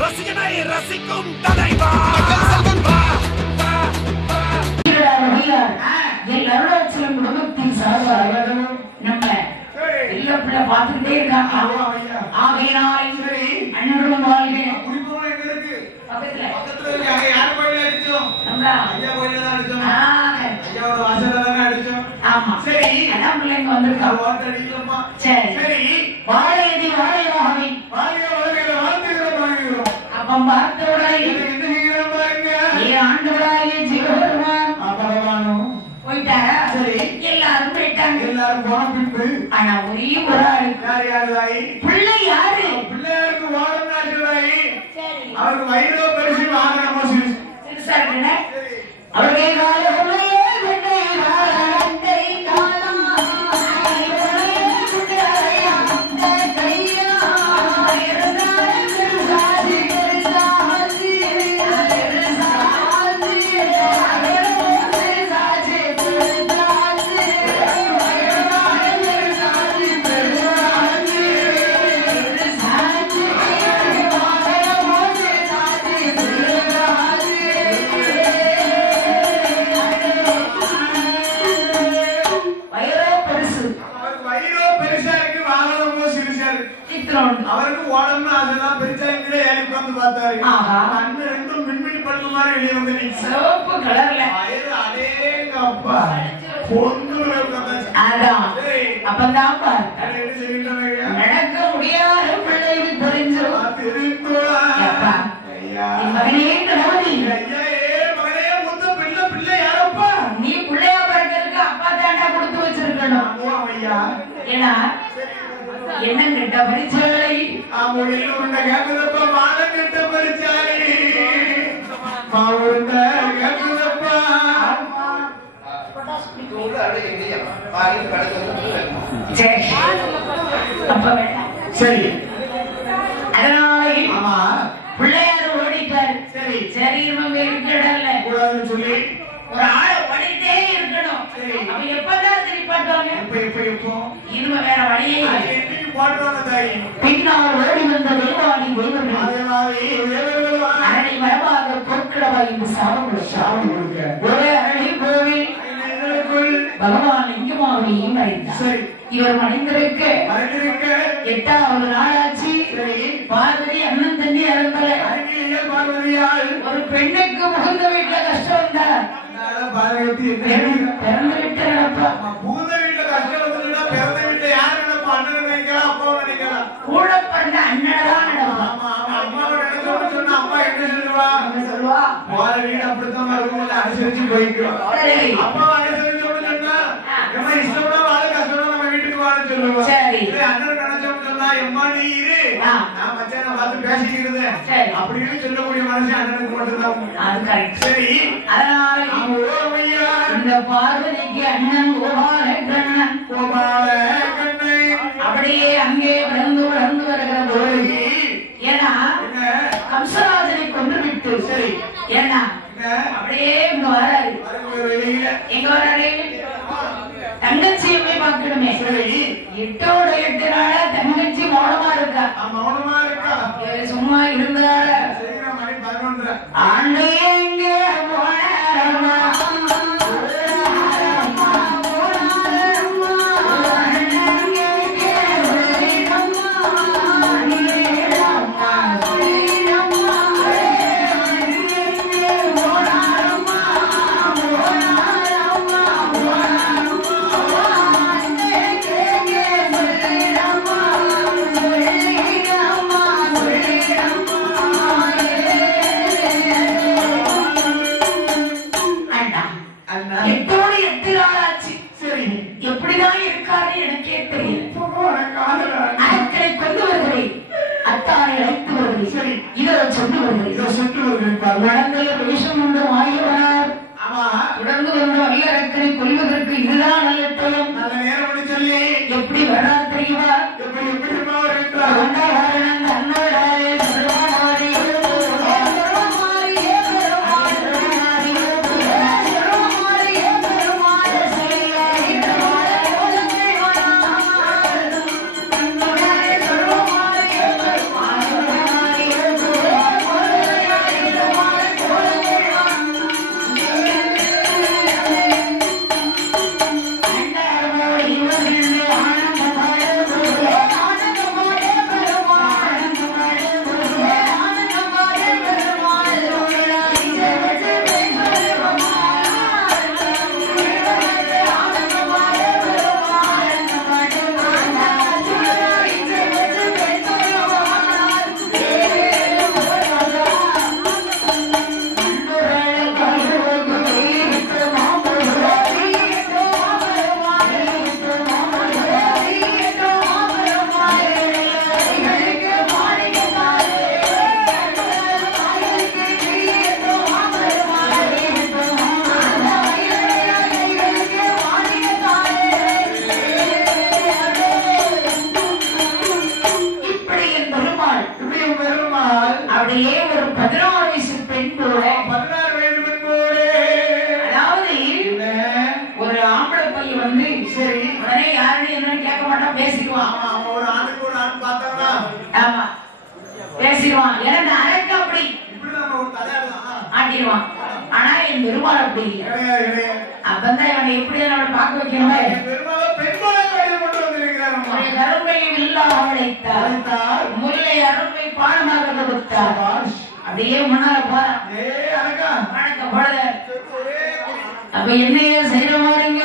ரசிகனை ரசிக்கும் தலைவா அருளாச்சலம் குடும்பத்தின் சார்பாக நம்ம எல்லா பிள்ளை பார்த்துக்கிட்டே இருக்காங்க. ஆகையினால் அண்ணனுடன் வாழ்க. அப்பம் பார்த்தவராய் ஆண்டவராய ஜீவபெருமான் போயிட்டாரா? எல்லாரும் போயிட்டாங்க. எல்லாரும் போன ஆனா ஒரே ஒரு ஆள் பிள்ளை யாரு? பிள்ளையாருக்கு வாழனாய் அவருக்கு வயிறோ பெருசு வாங்கணுமோ சிறுசா இருக்குல்ல. அவருடைய அவருக்கு ஓடம்னு அதெல்லாம் பெருசாங்களே ஏறி உட்கார்ந்து பார்த்தாரு. அண்ணன் ரெண்டும் மின்மினி பழுப்பு மாதிரி வெளியே வந்து சிவப்பு கலர்ல அடேங்கப்பா பொண்ணுல உட்கார்ந்தாச்சு. அப்பதான் நடக்க முடியாத பிள்ளைக்கு தெரிஞ்சிடும். நீ பிள்ளையா பிறக்கிறதுக்கு அப்பா தாண்டா கொடுத்து வச்சிருக்கணும். ஏன்னா என்ன கிட்ட பரிச்சாலை கேட்குதப்பா மானம் கிட்ட பரிச்சாலை கேட்குதப்பா. சரி அதனால பிள்ளையார் ஓடிட்டாரு. சரி சரி இருக்கடல கூடாதுன்னு சொல்லி ஒரு ஆளை ஓடிட்டே இருக்கணும். அவன் எப்பதான் திருப்பாட்டுவாங்க? இரும வேற வழியே பின்னால் ஓடி வந்த தேவாடி அரணை வரவாக பொற்கிடவா என்று சாபம் ஒரே அரணை கோவில் பகவான் எங்குமாவையும் மறைந்தார். இவர் மறைந்திருக்க 8வது நாளாச்சு. பார்வதி அண்ணன் தண்ணி அறந்தல ஒரு பெண்ணுக்கு புகுந்த வீட்டுல கஷ்டம் வந்தார். பிறந்த வீட்டு நடப்பா புகுந்த வீட்டுல கஷ்டம் வந்து பிறந்த வீட்டுல யாரு நடப்பா? அண்ணன் நினைக்கிறா அப்பா நினைக்கிறா கூட பிறந்த அண்ணன் நடப்பா. அம்மாவை நினைச்சோன்னு சொன்னா அம்மா என்ன சொல்லுவா? போற வீடு அப்படித்தான் இருக்கும், அனுசரிச்சு போய்க்கிறோம். அப்பாவை அனுசரிச்சோன்னு சொன்னா நம்ம இஷ்டப்பட வாழ கஷ்டம் நம்ம வீட்டுக்கு வாழ சொல்லுவோம். சரி அண்ணன் நினைச்சோன்னு சொன்னா எம்மா நீ இரு நான் மச்சான பார்த்து பேசிக்கிறது அப்படின்னு சொல்லக்கூடிய மனுஷன் அண்ணனுக்கு மட்டும்தான். சரி அதனால இந்த பார்வதிக்கு அண்ணன் கோபால கண்ணன் அப்படியே அங்கே வளர்ந்து வருகிற போது ஏன்னா கம்சராஜனை கொண்டு விட்டு சரி ஏன்னா அப்படியே இங்க வராரு. எங்க வராரு? தங்கச்சியை போய் பார்க்கணுமே. 8ஓட 8 நாளா தங்கச்சி மௌனமா இருக்கா. சும்மா இருந்தார ஆண்டு எங்க கொள்வதற்கு இதுதான் நல்ல நேரம் சொல்லி எப்படி வரா தெரியுமா? அப்படியே ஒரு 16 வயசு பெண் போல 16 வயது பெண் போல. அதாவது ஒரு ஆம்பளை பையன் வந்து சரி உடனே யாருன்னு என்னன்னு கேட்க மாட்டான், பேசிடுவான். ஆமா, ஒரு ஆணுக்கு ஒரு ஆண் பார்த்தாங்கன்னா ஆமா பேசிடுவான். எனக்கு அரக்கு அப்படி இப்படிதான் ஒரு தலையாடுதான் ஆட்டிடுவான். ஆனா என் பெருமாள் அப்படி அப்பதான் இவனை எப்படி நம்மளை பார்க்க வைக்கணுமே. கருமையை இல்லாம அழைத்தார், முல்லை அருமை பாடமாக கொடுத்தார். அப்படியே முன்னால போறான் பொழுது. அப்ப என்னைய செய்யற மாதிரிங்க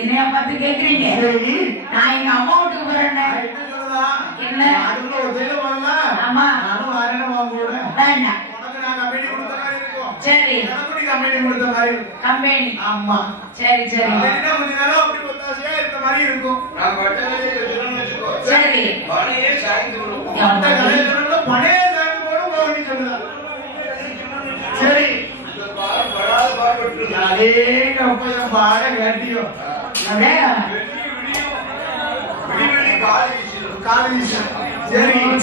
என்னைய பார்த்து கேக்குறீங்க. நான் எங்க அம்மா வீட்டுக்கு போறேன். என்ன ஆமா வேண்டாம். சரி கம்பெனி ஆமா சரி சரி சரி சரி பாட கேட்டியோ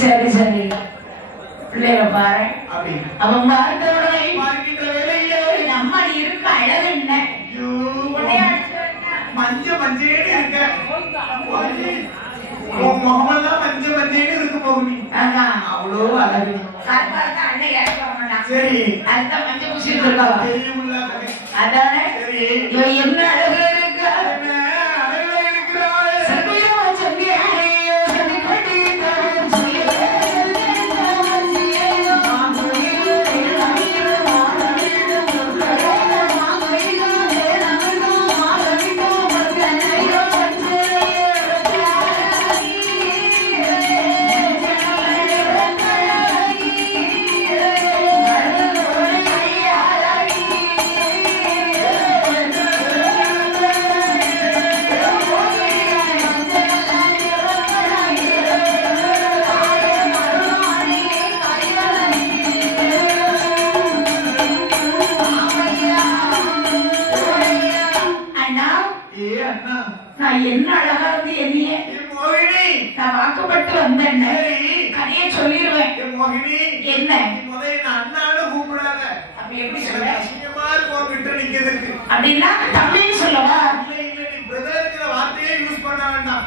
சரி சரி பிள்ளைய பாரு. அவன் பார்த்தவரை அம்மா இருக்க அழகு என்ன மஞ்ச மஞ்சேன்னு இருக்க முகமெல்லாம் மஞ்ச மஞ்சேன்னு இருக்கு போகுது. அவ்வளோ அழகு. சரி அதுதான் மஞ்ச பூசி இருக்கா அதானே. என்ன அழகு இருக்கா என்ன அழகா இருந்து என்னைய நான் வாக்கப்பட்டு வந்தேன் கதையை சொல்லிடுவேன். என்ன அண்ணான்னு கூப்பிடாத. அப்படி எப்படி சொல்ல அப்படின்னா தம்பின்னு சொல்லவா? வார்த்தையே யூஸ் பண்ண வேண்டாம்.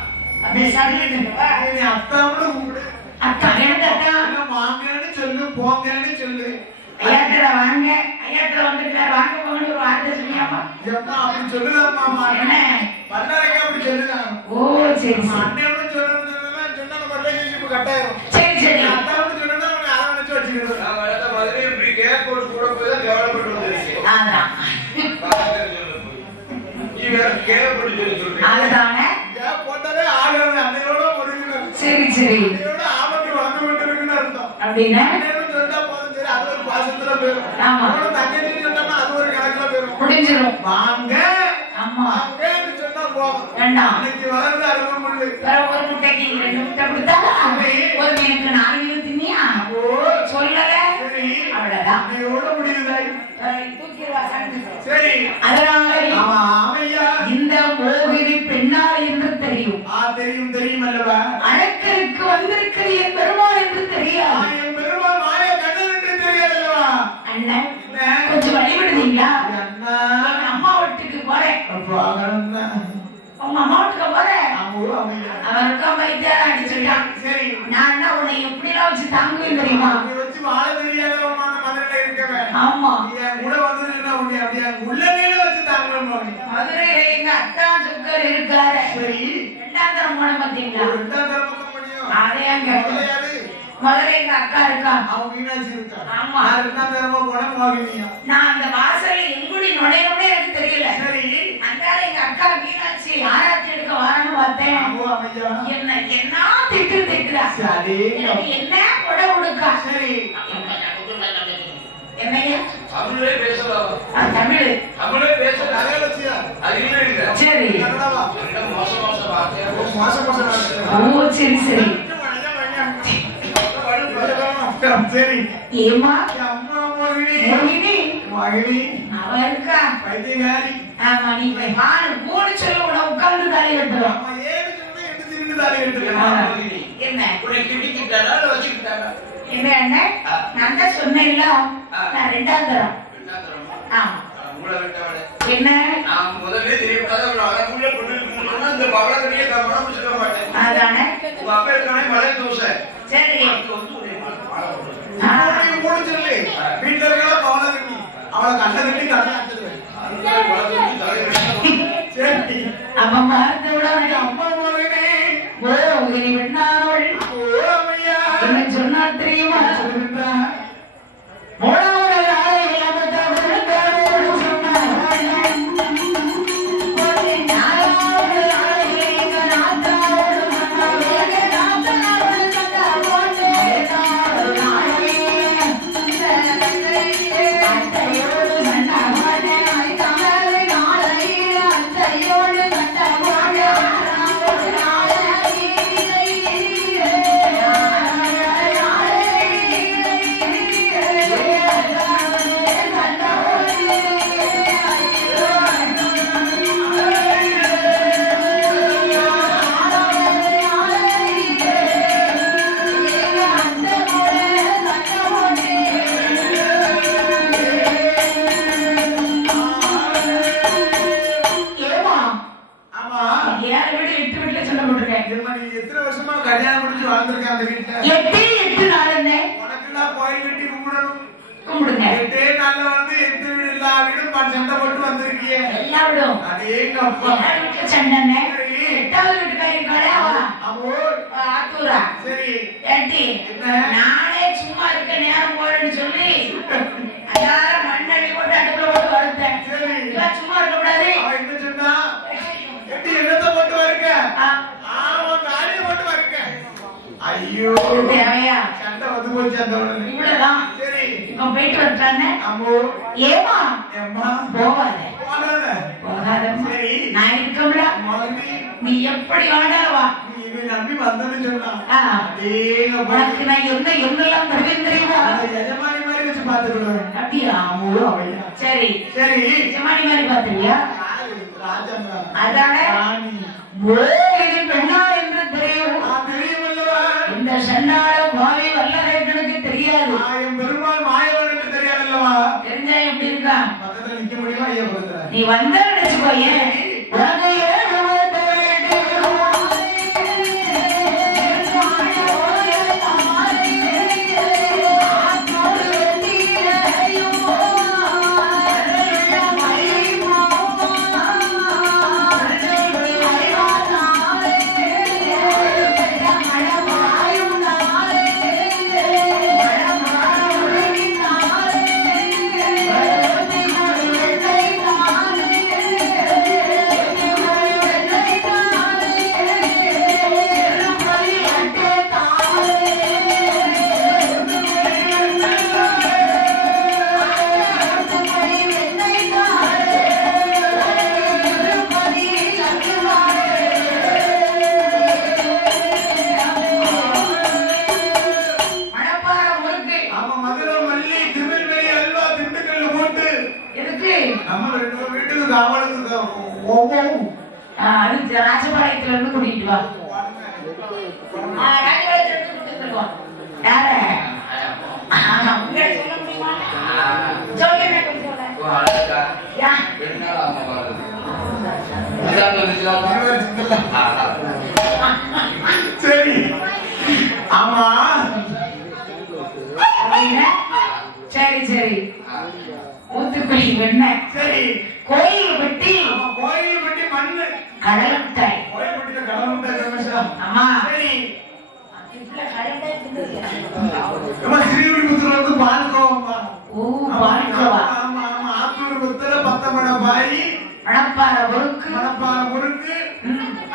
அத்தான்னு கூப்பிடு. அத்தா எனக்கு அத்தா வாங்கன்னு சொல்லு, போங்கன்னு சொல்லு. ஐயாத்திர வாங்க, ஐயாத்திர வந்துட்டார், வாங்க போங்கன்னு ஒரு வார்த்தை சொல்லியாமா அப்படி சொல்லுதாமா. என்ன பண்டாரைக்கா அப்படி சொல்லுதாங்க. ஓ சரி அண்ணன் சொன்னா நம்ம ரிலேஷன்ஷிப் கட்டாயிரும். சரி சரி அத்தான்னு சொன்னா அவனை அதை நினைச்சு வச்சுக்கணும். மாதிரி இப்படி கேப் போட்டு கூட போய் தான் டெவலப்மெண்ட் வந்துருச்சு. அதான் அதுதானே கேப் போட்டாலே ஆகிறது அன்னையோட முடிஞ்சிடும். சரி சரி அன்னையோட ஆபத்து வந்து விட்டு இருக்குன்னு அர்த்தம். அப்படின்னா சொன்னா போதும். சரி அது ஒரு பாசத்துல போயிடும். ஆமா தங்கச்சி சொன்னா அது ஒரு கணக்குல போயிடும். முடிஞ்சிடும். வாங்க ஆமா வாங்கன்னு சொன்னா போதும். வேண்டாம் இன்னைக்கு வளர்ந்து அருமை முள்ளு ஒரு முட்டைக்கு 2 முட்டை கொடுத்தா ஒரு எனக்கு 4 தின்னியா சொல்லல. அவ்வளவுதான் அன்னையோட முடியுதாய். சரி அதனால இந்த மோகினி பெண்ணார் என்று தெரியும். தெரியும் தெரியும் அல்லவா? அழகருக்கு வந்திருக்கிறது என் பெருமாள் என்று தெரியாது. என் பெருமாள் மாய கண்ணன் என்று தெரியாது அல்லவா? அண்ணன் கொஞ்சம் வழிவிடுதீங்களா? அம்மா வீட்டுக்கு போறேன். உங்க அம்மா வீட்டுக்கு போறேன். அவருக்கா வைத்தியார அடிச்சுட்டான். சரி நான் உன்னை எப்படிலாம் வச்சு தாங்குவேன் தெரியுமா? வச்சு வாழ தெரியாதவமான மதுரையில இருக்கவன். ஆமா கூட வந்து உன்னை அப்படியே உள்ள வச்சு தாங்குவேன். மதுரையில எங்க பாத்தீங்களா? ரெண்டாம் தரமும் முடியும். அதே கேட்டேன். முதல்ல எங்க அக்கா இருக்கா, அவங்க மீனாட்சி இருக்கா. ஆமா, ரெண்டாம் தரமா போனா மோகினியா. நான் அந்த வாசல்ல எங்குடி நுழையவே எனக்கு தெரியல. சரி, அந்தால எங்க அக்கா மீனாட்சி ஆராய்ச்சி எடுக்க வரணும் பார்த்தேன். என்ன என்ன திட்டு திட்டுறா. சரி, என்ன கொடை கொடுக்கா. சரி, என்னையா தமிழே பேசலாம். தமிழ் தமிழே பேசலாம். அது இல்ல. சரி, ஓ சரி சரி சரி. ஏமா அம்மா மோகினி மோகினி மோகினி அவ இருக்கா பைத்தியக்காரி. ஆமா, நீ போய் பாரு, கூடி சொல்ல உன உட்கார்ந்து தாலி கட்டுறோம். அம்மா ஏன்னு சொன்னா என்ன திரும்பி தாலி கட்டுறேன். என்ன உன்னை கிட்டிக்கிட்டாரா இல்ல வச்சுக்கிட்டாரா? என்ன என்ன நான் தான் சொன்னேன்ல, நான் ரெண்டாவது தரம். ஆமா, என்ன நான் முதல்ல தெரியப்படாத ஒரு அழகுள்ள பொண்ணு இந்த பவளக்கடியை கவனம் வச்சுக்க மாட்டேன். அதானே உங்க அப்பா இருக்கானே மலை தோசை. சரி, முடிச்சிடல வீட்டுல இருக்கா பவளக்கடி அவளை கண்ண கட்டி கண்ணை அடிச்சிருவேன். சரி, அப்ப பார்த்து விட அம்மா மோகினி மோகினி பெண்ணானவள் என்ன சொன்னா தெரியுமா? சொல்லுங்க. எத்தனை வருஷமா கல்யாணம் முடிச்சு வாழ்ந்திருக்கேன் அந்த வீட்டுல. 8 நாள் உனக்கு நான் கோயில் கட்டி கும்பிடணும். கும்பிடுங்க. 8 நாள்ல வந்து எந்த வீடு எல்லா வீடும் சண்டை போட்டு வந்திருக்கிய. எல்லா வீடும் அதேங்கப்பா சண்டை. 8வது வீட்டுக்காரி இருக்காளே அவோ ஆத்தூரா. சரி ஏட்டி நானே சும்மா இருக்க நேரம் போறேன்னு சொல்லி எல்லாரும் மண்ணடி போட்டு அடுப்புல போட்டு வளர்த்தேன். சும்மா இருக்க கூடாது. அவ என்ன சொன்னா, எட்டி என்னத்த போட்டு வருங்க? காலிய போட்டு வருங்க. ஐயோ தேவையா சண்டை வந்து போச்சு அந்த உடனே. இவ்வளவுதான். சரி, இப்ப போயிட்டு வந்துட்டானே. அம்மோ ஏமா ஏம்மா போகாத போகாத. சரி, நான் இருக்கம்ல, மோகினி நீ எப்படி வாடா வா. நீ என்னை நம்பி வந்ததுன்னு சொன்னா. உனக்கு நான் என்னெல்லாம் தருவேன் தெரியுமா? எஜமானி மாதிரி வச்சு பாத்துக்கிடுவேன். அப்படியா? அம்மோ அவையா. சரி சரி, எஜமானி மாதிரி பாத்துறியா? ராஜா அதானே ராணி மோகினி பெண்ணா என்று தெரியும். தெரியுமல்லவா? இந்த சண்டாள பாவி வல்லரேட்டனுக்கு தெரியாது. என் பெருமாள் மாயவன் என்று தெரியாதல்லவா? தெரிஞ்சா எப்படி இருக்கா? பக்கத்துல நிக்க முடியுமா? ஐயா பக்கத்துல நீ வந்த நினைச்சுக்கோயேன். ராஜபாளையத்துல இருந்து கூட்டிட்டு வா. ராஜபாளையத்துல இருந்து கூட்டிட்டு இருக்கோம். யாரு உங்களை சொல்ல முடியுமா? சொல்லுங்க சரி. ஆமா சரி சரி. ஊத்துக்குழி வெண்ணெய். சரி. கோயில் வெட்டி. கோயில் வெட்டி மண்ணு. கடல் மிட்டாய். கோயில் வெட்டி கடல் மிட்டாய். அம்மா சரி ஸ்ரீவில்லிபுத்தூர் வந்து பால்கோவா. ஓ பால்கோவா. ஆமா ஆமா. ஆத்தூர்புத்தூர்ல பத்தமட பாய் மணப்பாற முறுக்கு. மணப்பாற முறுக்கு.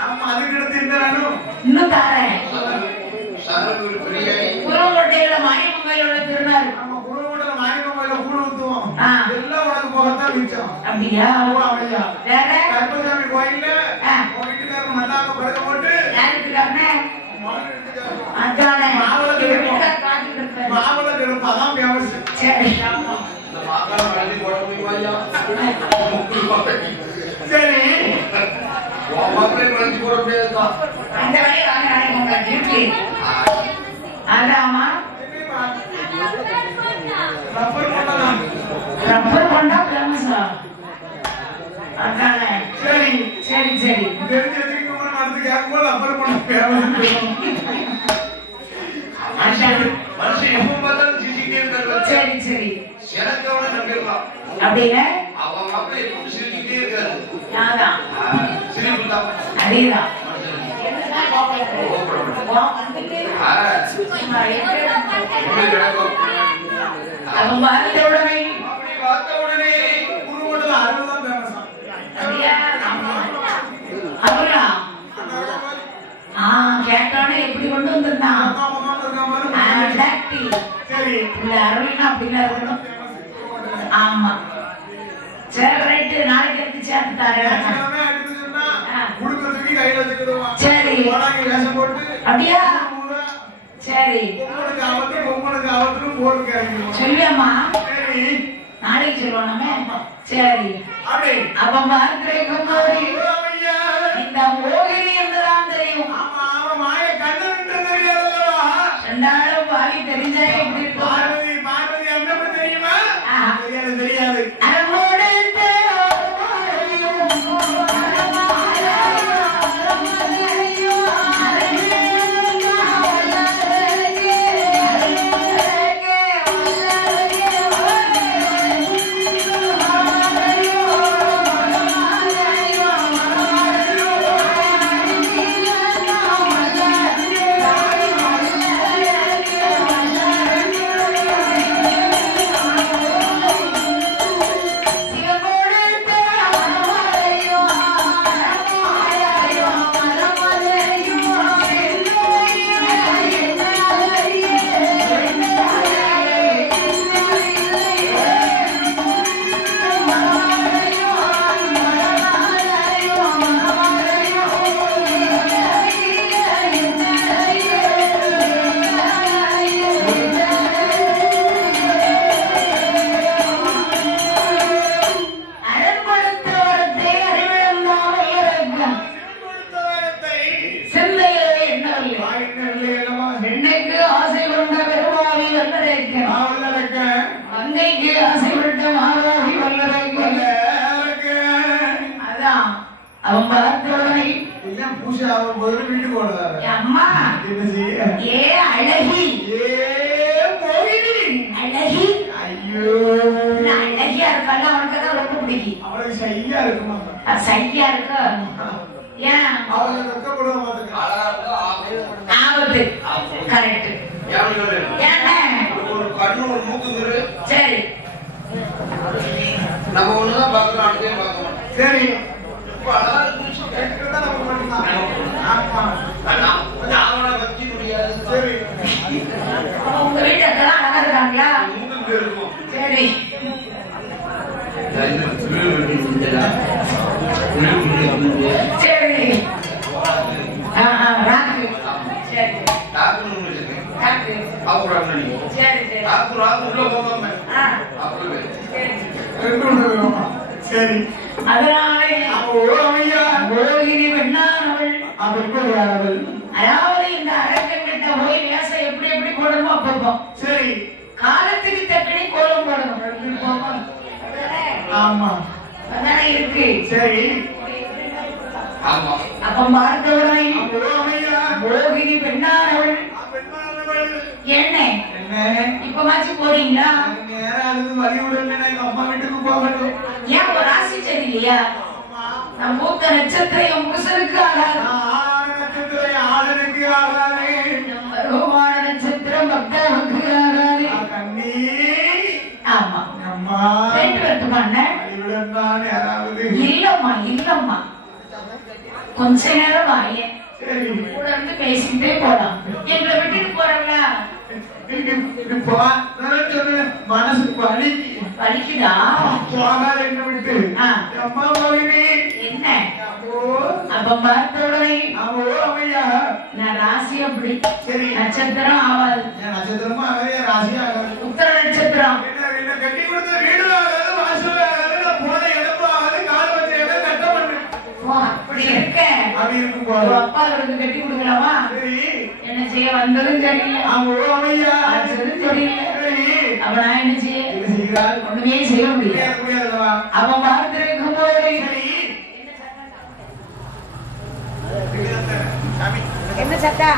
ஆமா அதுக்கு அடுத்து இந்த நானும் இன்னும் தாரேன். சரவூர் பிரியாணி. குருவோட்டையில மாயமங்கையோட திருநாள். ஆமா குருவோட மாயமங்கையில கூழ் ஊத்துவோம். எல்லாம் உனக்கு போகத்தான் மிச்சம். அப்படியா? ஐயா வேற கருப்பசாமி கோயில்ல வீட்டுக்காரர் மண்டாக்க படுக்க போட்டு யாருக்காரனே அதானே மாவள கெடுப்பு அதான் வியாபாரம். சரி இந்த மாக்கால வண்டி போட முடியுமா? சரி மாப்பிள்ளை வண்டி போட முடியாதுதான். அந்த வழி வாங்க நினைக்க இருக்கு. அதாமா ரப்பர் கொண்டா ஃபேமஸா? அதானே. சரி சரி சரி தெரிஞ்ச அடுத்து கேட்கும்போது அப்புறம் பண்ண ஃபேமஸ். மனுஷன் எப்ப பார்த்தாலும் சிரிச்சுக்கிட்டே இருக்காரு. சரி சரி சிறக்கவன நம்பிடலாம். அப்படின்னா அவன் மாப்பிள்ளை எப்பவும் சிரிச்சுக்கிட்டே இருக்காரு. யாதான் சிரிப்பு தான் அதேதான். அவன் பார்த்த உடனே அப்படி பார்த்த உடனே குருவோட அருள்தான் ஃபேமஸ். அவரா கேட்டோன்னே எப்படி கொண்டு வந்திருந்தான். சரி அருள்னா அப்படின்னா இருக்கணும். ஆமா சரி ரைட்டு. நாளைக்கு எடுத்து சேர்த்து தரேன். சரி அப்படியா? சரி சொல்லியாமா நாளைக்கு சொல்லுவோம். சரி அப்ப பார்க்கிறேன் இந்த மோகினி என்றுதான் தெரியும். ரெண்டாலும் பாவி தெரிஞ்சா எப்படி இருக்கும்? தெரியாது. அவன் பார்த்தவனை பூஜை அவன் முதல்ல வீட்டுக்கு ஓடுறாரு. அம்மா ஏ அழகி அழகி ஐயோ அழகியா இருக்கால அவனுக்கு தான் ரொம்ப பிடிக்கும். அவளுக்கு சையா இருக்குமா? சையா இருக்கு. ஏன் அவளை வெக்கப்படுவ மாட்டேங்க. ஆபத்து கரெக்ட். ஒரு கண்ணு ஒரு மூக்குங்கிறது. சரி நம்ம ஒண்ணுதான் பாக்குறோம், அடுத்தையும் பார்க்கணும். சரி அழகா இருந்துச்சு. வச்சு முடியாது. சரி உங்க வீட்டுக்கெல்லாம் அழகா இருக்காங்களா? மூக்குக்கு இருக்கும். சரி சரி ராக்கு சரி டாக்டர் இருக்கேன். ராக்கு அப்புறம் சரி சரி டாக்டர் உள்ள போகாம அப்பவே சரி அதனாலே மோகினி பெண்ணானவள் அவள் அதாவது இந்த அரக்கன் கிட்ட போய் வேஷம் எப்படி எப்படி போடணுமோ அப்பப்போ சரி காலத்துக்கு தக்கடி கோலம் போடணும். ஆமா அதானே இருக்கு. சரி ஆமா அப்ப பார்த்தவரை மோகினி பெண்ணானவள் என்ன இப்பமாச்சு போறீங்களா? வழி விடுங்க அம்மா வீட்டுக்கு போகணும். ஏன் ஒரு ராசி சரியில்லையா? நம் மூத்த நட்சத்திரம் என் புருஷனுக்கு ஆகாது. நட்சத்திரம் அண்ணன் இவ்வளவுதான் யாராவது இல்லம்மா இல்லம்மா கொஞ்ச நேரம் வாங்க சரி கூட இருந்து பேசிக்கிட்டே போலாம் எங்களை விட்டுட்டு போறவங்களா மனசு வலி வலிக்குதா போகாத என்ன விட்டு அம்மா மகனே என்ன அப்ப பார்த்தோடனே அவையா நான் ராசி அப்படி சரி நட்சத்திரம் ஆவாது நட்சத்திரமா அவையா ராசி ஆகாது உத்தர நட்சத்திரம் என்ன கட்டி கொடுத்த வீடு ஆகாது வாசல் ஆகாது நான் போன இடமும் ஆகாது கால வச்ச இடம் கட்ட பண்ணு அப்படி இருக்க அப்படி இருக்கும் போது அப்பா அவருக்கு கட்டி கொடுக்கலாமா சரி என்ன செய்ய வந்ததும் தெரியல அவையா அடுத்ததும் தெரியல அப்ப நான் என்ன செய்ய செய்கிறாள் ஒண்ணுமே செய்ய முடியாது முடியாதவா அவன் பார்த்திருக்கும் போது என்ன சத்தா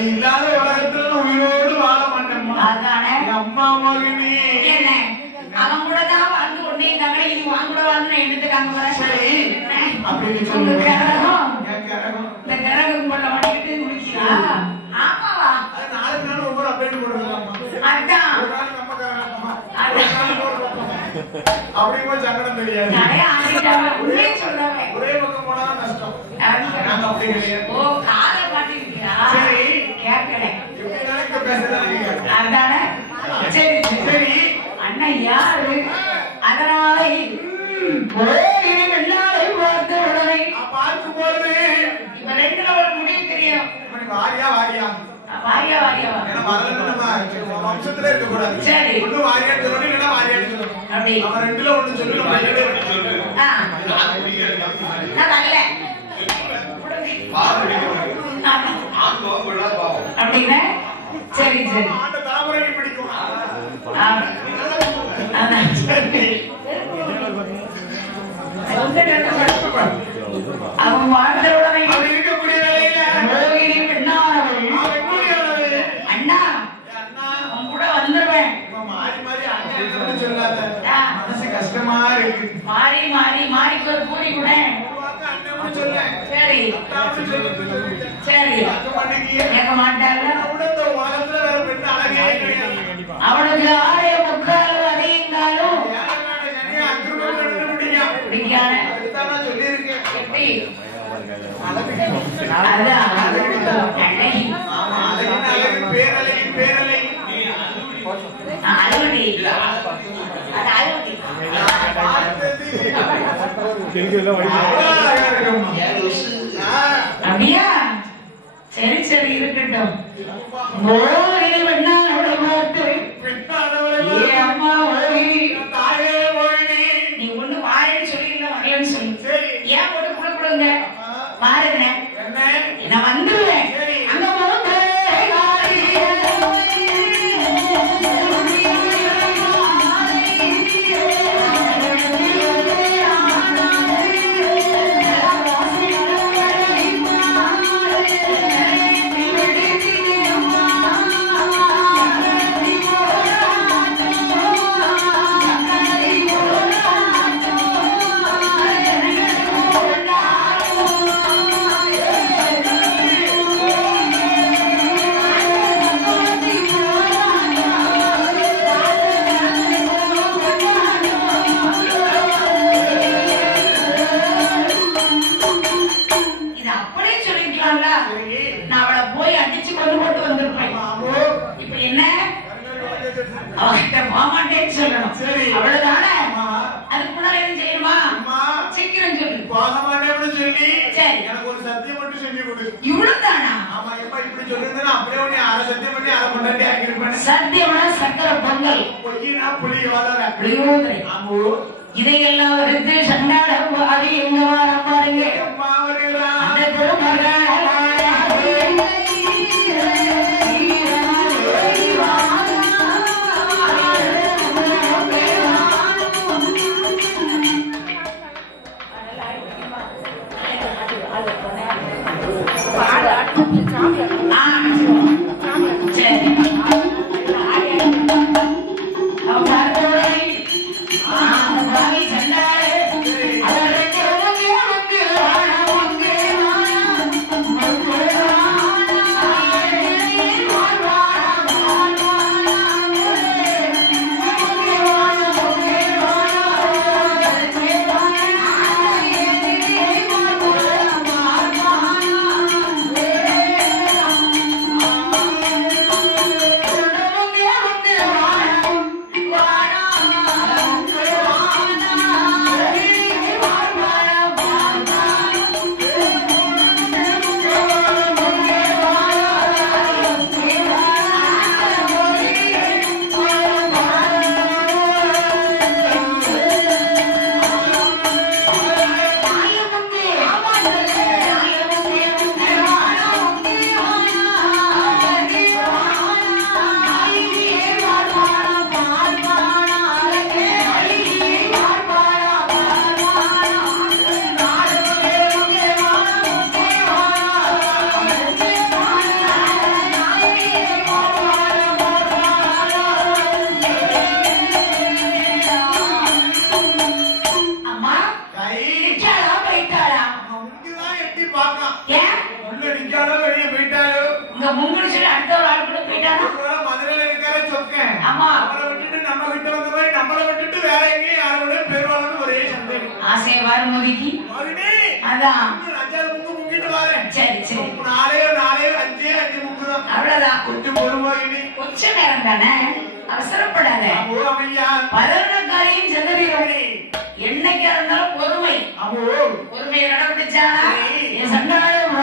இல்லாத உலகத்துல உயிரோடு வாழ மாட்டேன் அம்மா மகனே என்ன அவன் கூட தான் வாழ்ந்து கொண்டே இருந்தாங்க இது வாங்க கூட வாழ்ந்து எடுத்துக்காங்க வர சரி அப்படி சொல்லு கிரகம் கிரகம் இந்த கிரகம் கொள்ள மாட்டிட்டு முடிக்கிறா ஆமாவா நாளுக்கு நாள் ஒவ்வொரு அப்டேட் போடுறாங்க அதான் அப்படி போய் சங்கடம் தெரியாது நிறைய ஆடிட்டாங்க உண்மையை சொல்றாங்க ஒரே பக்கம் போனா நஷ்டம் நாங்க அப்படி கிடையாது ஓ காலை மாட்டிருக்கியா சரி கேட்கல எப்படி நினைக்க பேசுறாங்க அதானே சரி சரி அண்ணா யாரு அதனால எல்லாரையும் பார்த்த உடனே பார்க்கும் பொழுது இப்ப ரெண்டுல ஒரு முடிவு தெரியும் வாரியா வாரியா வாரியா வாரியாவா ஏன்னா வரல நம்ம வம்சத்துல இருக்க கூடாது சரி ஒண்ணு வாரியா சொல்லணும் இல்லைன்னா வாரியான்னு சொல்லணும் அப்படி நம்ம ரெண்டுல ஒண்ணு சொல்லணும் நான் வரல அப்படின்னா சரி சரி ஆண்ட தாமரைக்கு பிடிக்கும் அவன் வாழ்ந்தவுடனே இருக்கக்கூடிய நிலையில அண்ணா அவன் கூட வந்துருவேன் மாறி மாறி அண்ணன் சொல்லாத மனசு கஷ்டமா இருக்கு மாறி மாறி மாறிக்கு ஒரு பூரி கூட சரி சரி கேட்க மாட்டாங்க அவனுக்கு 6.25 அதிகங்காலும் பிடிக்காத எப்படி அதான் அழுவடி அது அழுவடி அப்படியா சரி சரி இருக்கட்டும் அம்மா நீ ஒண்ணு வாரேன்னு சொல்லிருந்தா வரலன்னு சொல்லி ஏன் போட்டு கொடுங்க வாருங்க நான் வந்துருவேன் அங்க நான் அவளை போய் அடிச்சு கொண்டு போட்டு வந்திருப்பேன். இப்ப என்ன அவகிட்ட போமாட்டேன்னு சொல்லணும். அவ்வளவுதானே? அதுக்குள்ள என்ன செய்யணுமா? சீக்கிரம் சொல்லு. போக மாட்டேன்னு சொல்லி சரி எனக்கு ஒரு சத்தியம் மட்டும் செஞ்சு கொடு. இவ்வளவுதானா? ஆமா எப்ப இப்படி சொல்லிருந்தா அப்படியே உன்னை அரை சத்தியம் பண்ணி அரை கொண்டாட்டி ஆக்கிருப்பேன். சத்தியமான சக்கர பொங்கல் பொய்யினா புளி வளர புளியோதரை ஆமோ இதையெல்லாம் எடுத்து சண்டாளம் பாதி எங்க வர பாருங்க அந்த திருமகள் அவசரப்படாத பலகாரியும் சென்றீர்களே என்னைக்கு இருந்தாலும் பொறுமை பொறுமையை கடைபிடிச்சானா என் சண்டாளம்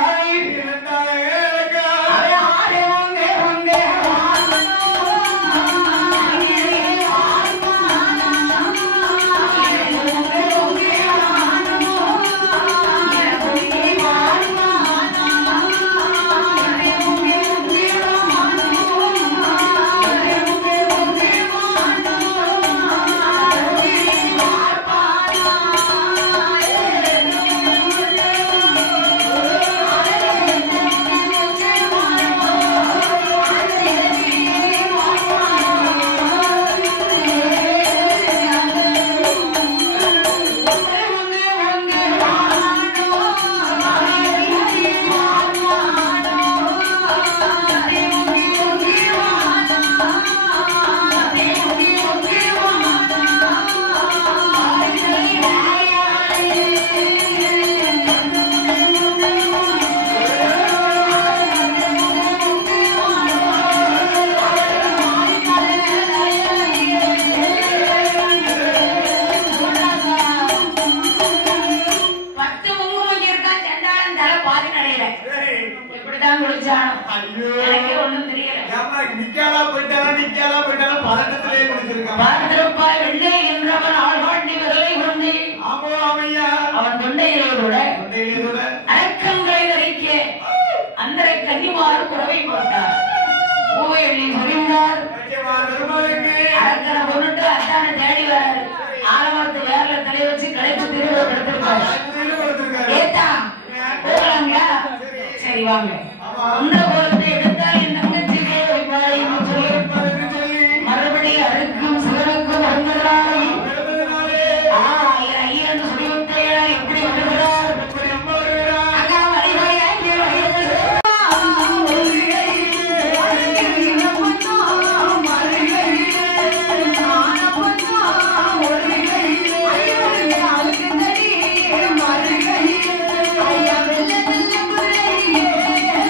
அவன் தொண்டையிலே அரக்கங்களை தரிக்க அந்த கன்னிமாறு குறவை போட்டார் பூவை எண்ணி புரிந்தார் அரக்கனை கொண்டுட்டு அத்தானை தேடி வராரு ஆலமரத்து வேர்ல தலை வச்சு களைச்சு திருவிழா ஏத்தா போகலாங்களா சரி வாங்க அந்த கோலத்தை எடுத்தால் என் தங்கச்சிக்கு மறுபடியும் அருக்கும் சிவனுக்கும் வந்ததாய் ஐயன் சுடிவத்தையா எப்படி வருகிறார் Yeah.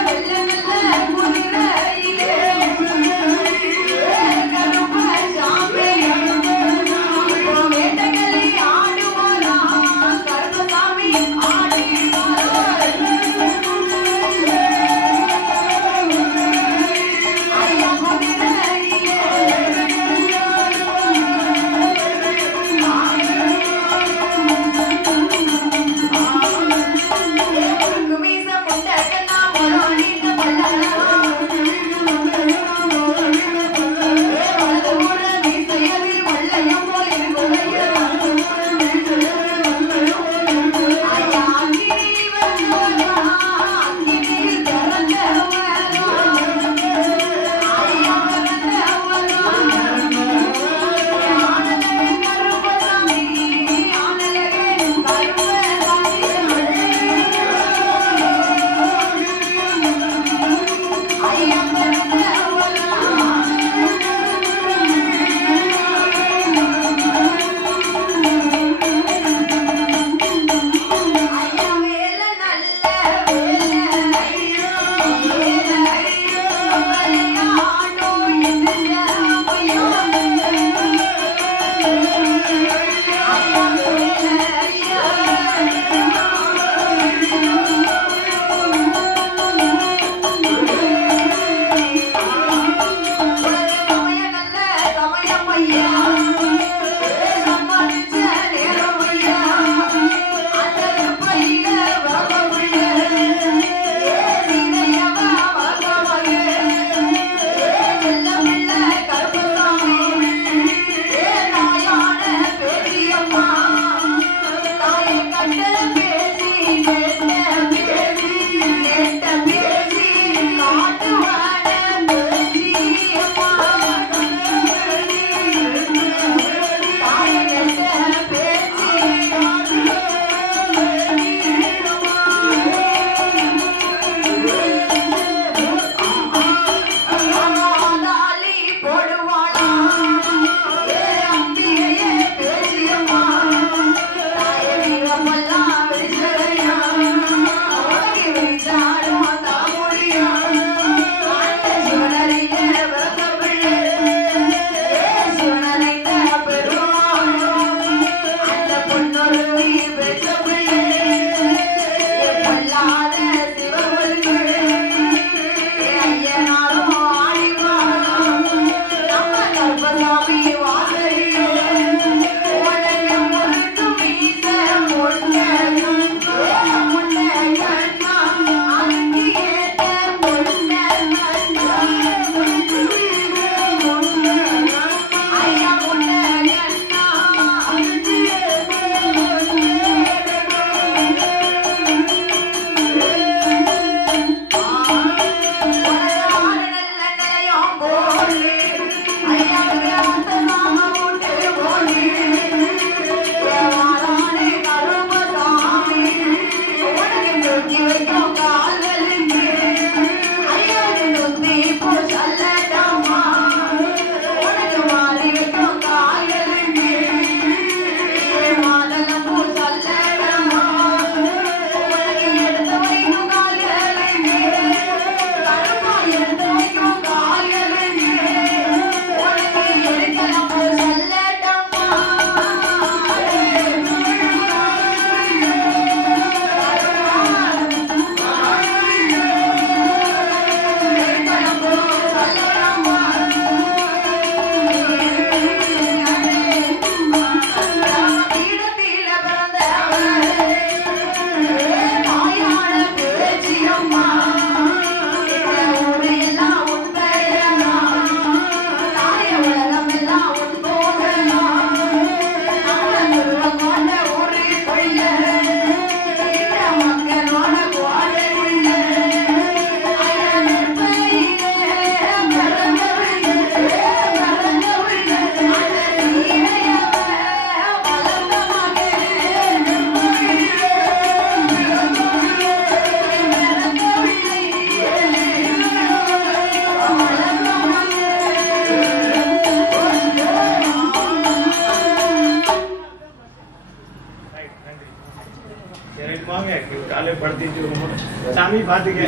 வாங்க காலையில படுத்திட்டு சாமி பாத்துக்க.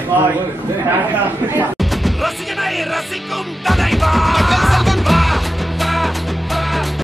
ரசிகனை ரசிக்கும் தலைவா.